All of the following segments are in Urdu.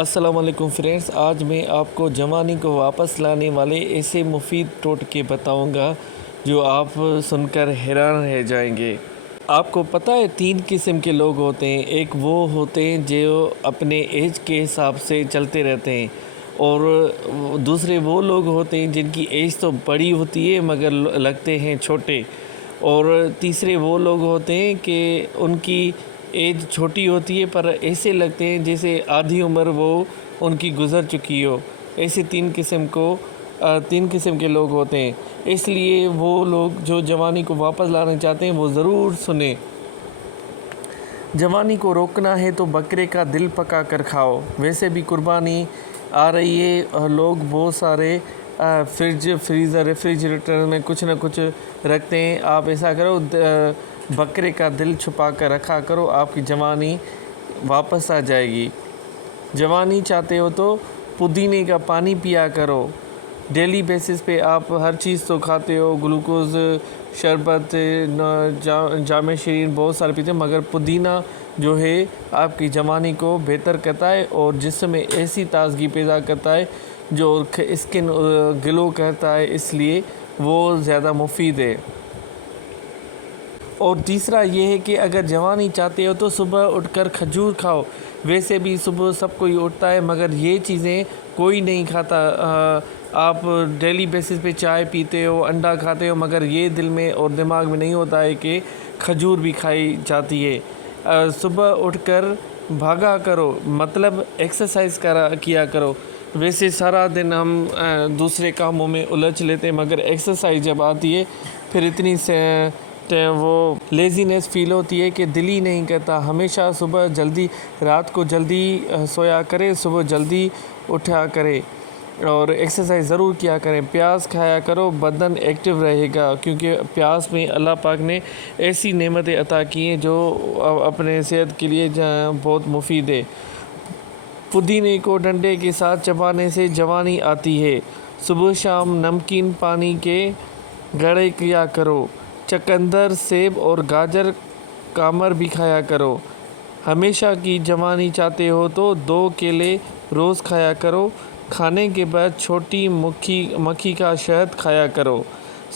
السلام علیکم فرینڈز، آج میں آپ کو جوانی کو واپس لانے والے ایسے مفید ٹوٹکے بتاؤں گا جو آپ سن کر حیران رہ جائیں گے۔ آپ کو پتہ ہے 3 قسم کے لوگ ہوتے ہیں۔ ایک وہ ہوتے ہیں جو اپنے ایج کے حساب سے چلتے رہتے ہیں، اور دوسرے وہ لوگ ہوتے ہیں جن کی ایج تو بڑی ہوتی ہے مگر لگتے ہیں چھوٹے، اور تیسرے وہ لوگ ہوتے ہیں کہ ان کی ایج چھوٹی ہوتی ہے پر ایسے لگتے ہیں جیسے آدھی عمر وہ ان کی گزر چکی ہو۔ ایسے 3 قسم کے لوگ ہوتے ہیں۔ اس لیے وہ لوگ جو جوانی کو واپس لانا چاہتے ہیں وہ ضرور سنیں۔ جوانی کو روکنا ہے تو بکرے کا دل پکا کر کھاؤ۔ ویسے بھی قربانی آ رہی ہے، لوگ بہت سارے ریفریجریٹر میں کچھ نہ کچھ رکھتے ہیں۔ آپ ایسا کرو، بکرے کا دل چھپا کر رکھا کرو، آپ کی جوانی واپس آ جائے گی۔ جوانی چاہتے ہو تو پودینے کا پانی پیا کرو۔ ڈیلی بیسس پہ آپ ہر چیز تو کھاتے ہو، گلوکوز، شربت، جام شیرین بہت سارے پیتے ہیں، مگر پودینہ جو ہے آپ کی جوانی کو بہتر کرتا ہے اور جسم میں ایسی تازگی پیدا کرتا ہے جو اسکن گلو کرتا ہے، اس لیے وہ زیادہ مفید ہے۔ اور تیسرا یہ ہے کہ اگر جوانی چاہتے ہو تو صبح اٹھ کر کھجور کھاؤ۔ ویسے بھی صبح سب کوئی اٹھتا ہے مگر یہ چیزیں کوئی نہیں کھاتا۔ آپ ڈیلی بیسس پہ چائے پیتے ہو، انڈا کھاتے ہو، مگر یہ دل میں اور دماغ میں نہیں ہوتا ہے کہ کھجور بھی کھائی جاتی ہے۔ صبح اٹھ کر بھاگا کرو، مطلب ایکسرسائز کیا کرو۔ ویسے سارا دن ہم دوسرے کاموں میں الجھ لیتے ہیں مگر ایکسرسائز جب آتی ہے پھر اتنی وہ لیزینس فیل ہوتی ہے کہ دل ہی نہیں کرتا۔ ہمیشہ صبح جلدی، رات کو جلدی سویا کرے، صبح جلدی اٹھا کرے اور ایکسرسائز ضرور کیا کریں۔ پیاز کھایا کرو، بدن ایکٹیو رہے گا، کیونکہ پیاز میں اللہ پاک نے ایسی نعمتیں عطا کی ہیں جو اپنے صحت کے لیے بہت مفید ہے۔ پودینے کو ڈنڈے کے ساتھ چبانے سے جوانی آتی ہے۔ صبح شام نمکین پانی کے گڑھے کیا کرو۔ چقندر، سیب اور گاجر کامر بھی کھایا کرو۔ ہمیشہ کی جوانی چاہتے ہو تو 2 کیلے روز کھایا کرو۔ کھانے کے بعد چھوٹی مکھی کا شہد کھایا کرو۔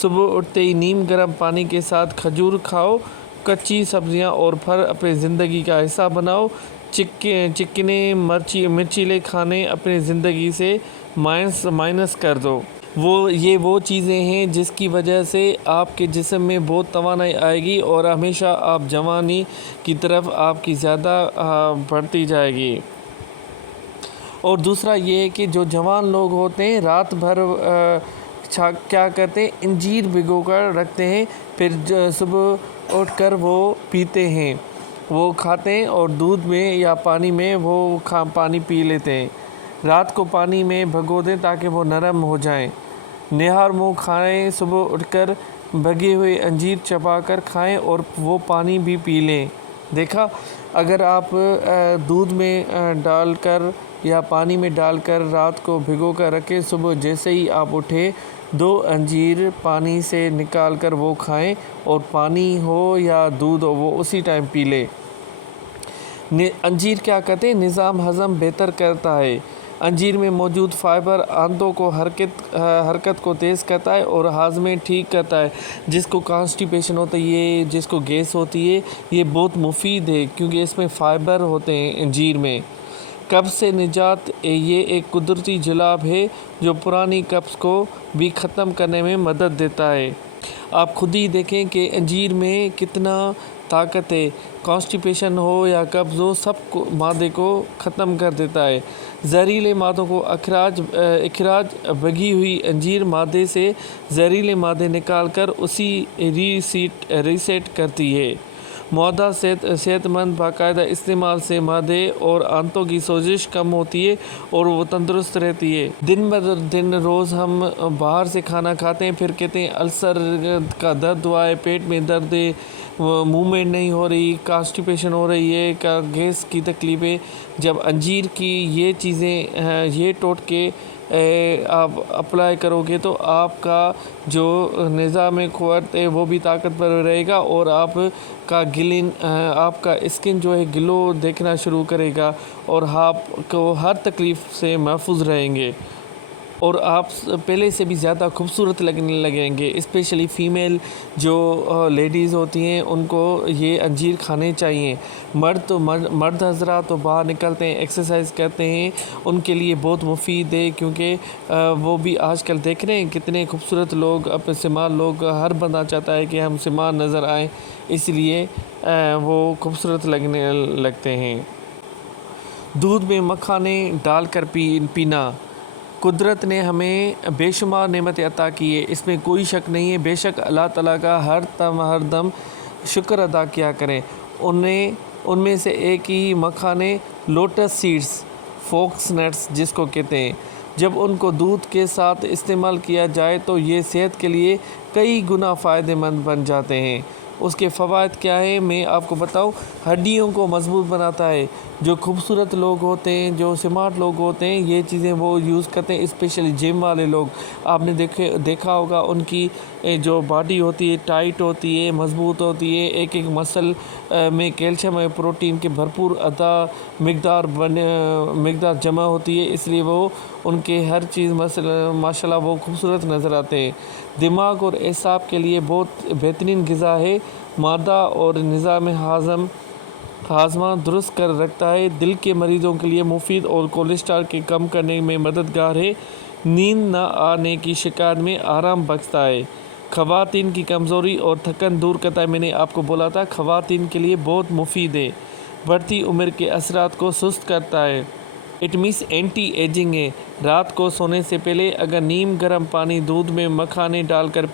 صبح اٹھتے ہی نیم گرم پانی کے ساتھ کھجور کھاؤ۔ کچی سبزیاں اور پھل اپنی زندگی کا حصہ بناؤ۔ چکنے مرچیلے کھانے اپنی زندگی سے مائنس کر دو۔ وہ چیزیں ہیں جس کی وجہ سے آپ کے جسم میں بہت توانائی آئے گی اور ہمیشہ آپ جوانی کی طرف آپ کی زیادہ بڑھتی جائے گی۔ اور دوسرا یہ ہے کہ جو جوان لوگ ہوتے ہیں رات بھر کیا کرتے ہیں، انجیر بھگو کر رکھتے ہیں، پھر صبح اٹھ کر وہ پیتے ہیں، وہ کھاتے ہیں اور دودھ میں یا پانی میں وہ پانی پی لیتے ہیں۔ رات کو پانی میں بھگو دیں تاکہ وہ نرم ہو جائیں۔ نہار منہ کھائیں، صبح اٹھ کر بھگے ہوئے انجیر چبا کر کھائیں اور وہ پانی بھی پی لیں۔ دیکھا، اگر آپ دودھ میں ڈال کر یا پانی میں ڈال کر رات کو بھگو کر رکھیں، صبح جیسے ہی آپ اٹھیں 2 انجیر پانی سے نکال کر وہ کھائیں، اور پانی ہو یا دودھ ہو وہ اسی ٹائم پی لیں۔ انجیر کیا کہتے ہیں، نظام ہضم بہتر کرتا ہے۔ انجیر میں موجود فائبر آنتوں کو حرکت کو تیز کرتا ہے اور ہاضمے ٹھیک کرتا ہے۔ جس کو کانسٹیپیشن ہوتا ہے، جس کو گیس ہوتی ہے، یہ بہت مفید ہے کیونکہ اس میں فائبر ہوتے ہیں انجیر میں۔ قبض سے نجات، یہ ایک قدرتی جلاب ہے جو پرانی قبض کو بھی ختم کرنے میں مدد دیتا ہے۔ آپ خود ہی دیکھیں کہ انجیر میں کتنا طاقت ہے، کانسٹیپیشن ہو یا قبض ہو سب معدے کو ختم کر دیتا ہے۔ زہریلے مادوں کو اخراج، بھگی ہوئی انجیر معدے سے زہریلے مادے نکال کر اسے ریسیٹ کرتی ہے۔ معدہ صحت مند باقاعدہ استعمال سے معدے اور آنتوں کی سوزش کم ہوتی ہے اور وہ تندرست رہتی ہے۔ دن روز ہم باہر سے کھانا کھاتے ہیں، پھر کہتے ہیں السر کا درد ہوا ہے، پیٹ میں درد ہے، موومنٹ نہیں ہو رہی، کانسٹیپیشن ہو رہی ہے، گیس کی تکلیف ہے۔ جب انجیر کی یہ چیزیں، یہ ٹوٹکے آپ اپلائی کرو گے تو آپ کا جو نظام قوت ہے وہ بھی طاقتور رہے گا، اور آپ کا اسکن جو ہے گلو دیکھنا شروع کرے گا، اور آپ کو ہر تکلیف سے محفوظ رہیں گے، اور آپ پہلے سے بھی زیادہ خوبصورت لگنے لگیں گے۔ اسپیشلی فیمیل جو لیڈیز ہوتی ہیں ان کو یہ انجیر کھانے چاہیے۔ مرد حضرات تو باہر نکلتے ہیں، ایکسرسائز کرتے ہیں، ان کے لیے بہت مفید ہے، کیونکہ وہ بھی آج کل دیکھ رہے ہیں کتنے خوبصورت لوگ، اپنے سمار لوگ، ہر بندہ چاہتا ہے کہ ہم سمار نظر آئیں، اس لیے وہ خوبصورت لگنے لگتے ہیں۔ دودھ میں مکھانے ڈال کر پینا۔ قدرت نے ہمیں بے شمار نعمتیں عطا کی ہے، اس میں کوئی شک نہیں ہے۔ بے شک اللہ تعالیٰ کا ہر دم شکر ادا کیا کریں۔ ان میں سے ایک ہی مکھانے لوٹس سیڈز، فوکس نٹس جس کو کہتے ہیں، جب ان کو دودھ کے ساتھ استعمال کیا جائے تو یہ صحت کے لیے کئی گنا فائدہ مند بن جاتے ہیں۔ اس کے فوائد کیا ہیں میں آپ کو بتاؤں۔ ہڈیوں کو مضبوط بناتا ہے۔ جو خوبصورت لوگ ہوتے ہیں، جو سمارٹ لوگ ہوتے ہیں، یہ چیزیں وہ یوز کرتے ہیں، اسپیشلی جم والے لوگ۔ آپ نے دیکھا ہوگا ان کی جو باڈی ہوتی ہے ٹائٹ ہوتی ہے، مضبوط ہوتی ہے، ایک مسل میں کیلشیم اور پروٹین کے بھرپور مقدار جمع ہوتی ہے، اس لیے وہ ان کے ہر چیز ماشاءاللہ وہ خوبصورت نظر آتے ہیں۔ دماغ اور اعصاب کے لیے بہت بہترین غذا ہے، معدہ اور نظام ہاضمہ درست کر رکھتا ہے، دل کے مریضوں کے لیے مفید اور کولیسٹرول کے کم کرنے میں مددگار ہے، نیند نہ آنے کی شکایت میں آرام بخشتا ہے، خواتین کی کمزوری اور تھکن دور کرتا ہے۔ میں نے آپ کو بولا تھا خواتین کے لیے بہت مفید ہے، بڑھتی عمر کے اثرات کو سست کرتا ہے۔ اٹ مینس اینٹی ایجنگ ہے۔ رات کو سونے سے پہلے اگر نیم گرم پانی دودھ میں مکھانے ڈال کر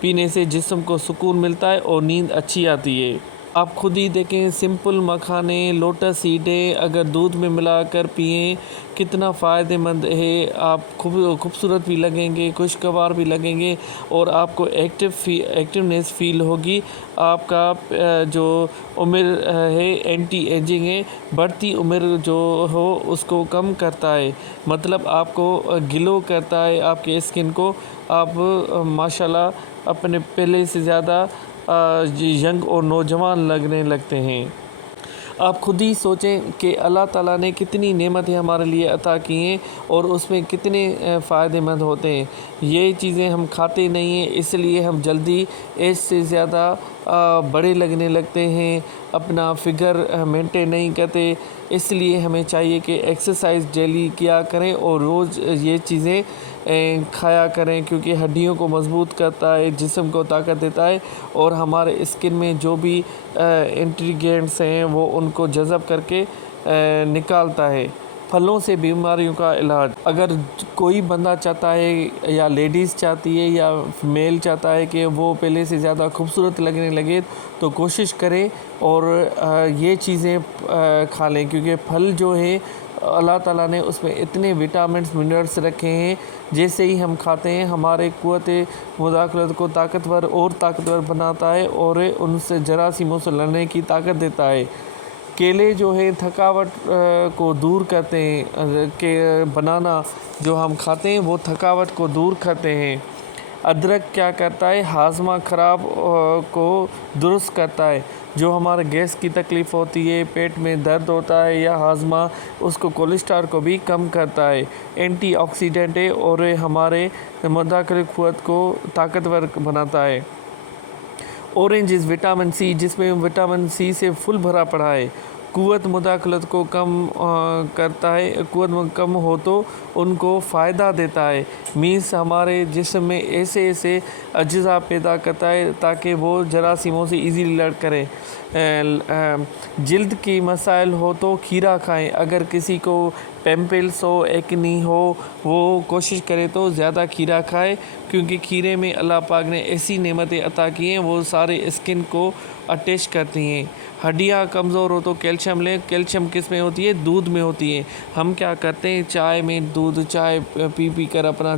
پینے سے جسم کو سکون ملتا ہے اور نیند اچھی آتی ہے۔ آپ خود ہی دیکھیں، سمپل مکھانے لوٹس سیڈیں اگر دودھ میں ملا کر پئیں کتنا فائدہ مند ہے۔ آپ خوبصورت بھی لگیں گے، خوشگوار بھی لگیں گے، اور آپ کو ایکٹیونیس فیل ہوگی۔ آپ کا جو عمر ہے اینٹی ایجنگ ہے، بڑھتی عمر جو ہو اس کو کم کرتا ہے، مطلب آپ کو گلو کرتا ہے آپ کے اسکن کو۔ آپ ماشاءاللہ اپنے پہلے سے زیادہ ینگ اور نوجوان لگنے لگتے ہیں۔ آپ خود ہی سوچیں کہ اللہ تعالیٰ نے کتنی نعمتیں ہمارے لیے عطا کی ہیں، اور اس میں کتنے فائدہ مند ہوتے ہیں۔ یہ چیزیں ہم کھاتے نہیں ہیں، اس لیے ہم جلدی ایج سے زیادہ بڑے لگنے لگتے ہیں، اپنا فگر مینٹین نہیں کرتے۔ اس لیے ہمیں چاہیے کہ ایکسرسائز ڈیلی کیا کریں اور روز یہ چیزیں کھایا کریں، کیونکہ ہڈیوں کو مضبوط کرتا ہے، جسم کو طاقت دیتا ہے، اور ہمارے اسکن میں جو بھی انٹریگینٹس ہیں وہ ان کو جذب کر کے نکالتا ہے۔ پھلوں سے بیماریوں کا علاج۔ اگر کوئی بندہ چاہتا ہے، یا لیڈیز چاہتی ہے، یا میل چاہتا ہے کہ وہ پہلے سے زیادہ خوبصورت لگنے لگے، تو کوشش کریں اور یہ چیزیں کھا لیں، کیونکہ پھل جو ہے اللہ تعالیٰ نے اس میں اتنے وٹامنس منرلس رکھے ہیں، جیسے ہی ہم کھاتے ہیں ہمارے قوت مداخلت کو طاقتور بناتا ہے، اور ان سے جراثیموں سے لڑنے کی طاقت دیتا ہے۔ کیلے جو ہے تھکاوٹ کو دور کرتے ہیں، کہ بنانا جو ہم کھاتے ہیں وہ تھکاوٹ کو دور کرتے ہیں۔ ادرک کیا کرتا ہے، ہاضمہ خراب کو درست کرتا ہے۔ جو ہمارے گیس کی تکلیف ہوتی ہے، پیٹ میں درد ہوتا ہے یا ہاضمہ، اس کو کولیسٹرول کو بھی کم کرتا ہے۔ اینٹی آکسیڈنٹ ہے اور ہمارے مداخلتی قوت کو طاقتور بناتا ہے۔ اورنج از وٹامن سی، جس میں وٹامن سی سے فل بھرا پڑا ہے، قوت مداخلت کو کم کرتا ہے، قوت کم ہو تو ان کو فائدہ دیتا ہے، مینس ہمارے جسم میں ایسے اجزاء پیدا کرتا ہے تاکہ وہ جراثیموں سے ایزیلی لڑ کرے۔ جلد کی مسائل ہو تو کھیرا کھائیں، اگر کسی کو پمپلس ہو، ایکنی ہو، وہ کوشش کرے تو زیادہ کھیرا کھائے، کیونکہ کھیرے میں اللہ پاک نے ایسی نعمتیں عطا کی ہیں وہ سارے اسکن کو اٹیچ کرتی ہیں۔ ہڈیاں کمزور ہو تو کیلشیم لیں۔ کیلشیم کس میں ہوتی ہے؟ دودھ میں ہوتی ہے۔ ہم کیا کرتے ہیں، چائے میں چائے پی کر اپنا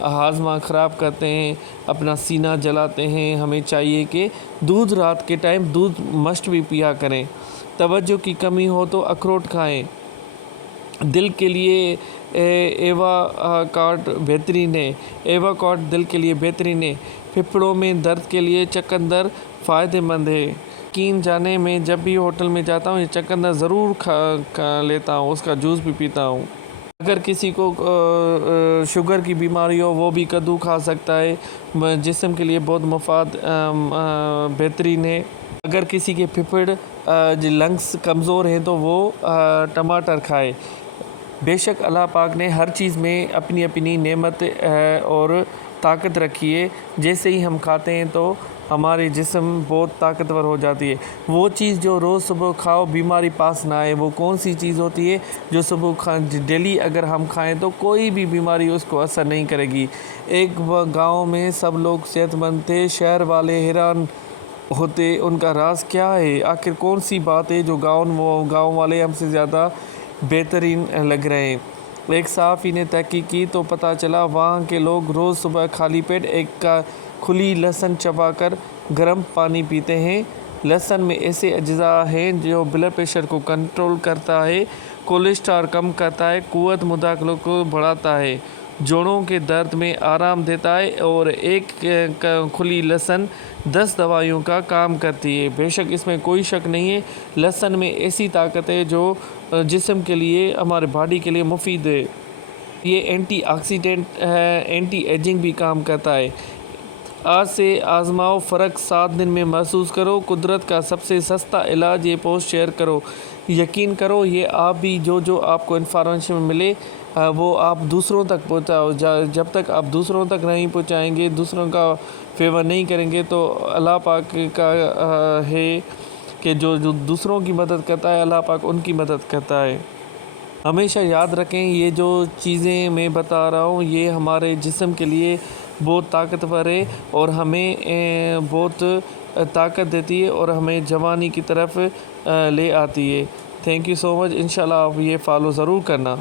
ہاضمہ خراب کرتے ہیں، اپنا سینہ جلاتے ہیں۔ ہمیں چاہیے کہ دودھ رات کے ٹائم دودھ مسٹ بھی پیا کریں۔ توجہ کی کمی ہو تو اخروٹ کھائیں۔ دل کے لیے ایوا کاٹ بہترین ہے، ایوا کاٹ دل کے لیے بہترین ہے۔ پھپھڑوں میں درد کے لیے چقندر فائدہ مند ہے۔ یقین جانے میں جب بھی ہوٹل میں جاتا ہوں یہ چقندر ضرور کھا لیتا ہوں، اس کا جوس بھی پیتا ہوں۔ اگر کسی کو شوگر کی بیماری ہو وہ بھی کدو کھا سکتا ہے، جسم کے لیے بہت مفاد بہترین ہے۔ اگر کسی کے پھپھڑ لنگس کمزور ہیں تو وہ ٹماٹر کھائے۔ بے شک اللہ پاک نے ہر چیز میں اپنی اپنی نعمت اور طاقت رکھی ہے، جیسے ہی ہم کھاتے ہیں تو ہمارے جسم بہت طاقتور ہو جاتی ہے۔ وہ چیز جو روز صبح کھاؤ بیماری پاس نہ آئے، وہ کون سی چیز ہوتی ہے جو صبح ڈیلی اگر ہم کھائیں تو کوئی بھی بیماری اس کو اثر نہیں کرے گی۔ ایک گاؤں میں سب لوگ صحت مند تھے، شہر والے حیران ہوتے ان کا راز کیا ہے، آخر کون سی بات ہے جو گاؤں والے ہم سے زیادہ بہترین لگ رہے ہیں۔ ایک صحافی نے تحقیق کی تو پتہ چلا وہاں کے لوگ روز صبح خالی پیٹ ایک کھلی لہسن چبا کر گرم پانی پیتے ہیں۔ لہسن میں ایسے اجزاء ہیں جو بلڈ پریشر کو کنٹرول کرتا ہے، کولیسٹرول کم کرتا ہے، قوت مدافعت کو بڑھاتا ہے، جوڑوں کے درد میں آرام دیتا ہے، اور ایک کھلی لہسن 10 دوائیوں کا کام کرتی ہے۔ بے شک اس میں کوئی شک نہیں ہے، لہسن میں ایسی طاقت ہے جو جسم کے لیے، ہمارے باڈی کے لیے مفید ہے۔ یہ اینٹی آکسیڈنٹ ہے، اینٹی ایجنگ بھی کام کرتا ہے۔ آج سے آزماؤ فرق، 7 دن میں محسوس کرو قدرت کا سب سے سستا علاج۔ یہ پوسٹ شیئر کرو، یقین کرو یہ آپ بھی جو آپ کو انفارمیشن ملے وہ آپ دوسروں تک پہنچاؤ۔ جب تک آپ دوسروں تک نہیں پہنچائیں گے، دوسروں کا فیور نہیں کریں گے تو اللہ پاک کا ہے کہ جو دوسروں کی مدد کرتا ہے اللہ پاک ان کی مدد کرتا ہے۔ ہمیشہ یاد رکھیں یہ جو چیزیں میں بتا رہا ہوں یہ ہمارے جسم کے لیے بہت طاقتور ہے اور ہمیں بہت طاقت دیتی ہے اور ہمیں جوانی کی طرف لے آتی ہے۔ تھینک یو سو مچ، انشاءاللہ آپ یہ فالو ضرور کرنا۔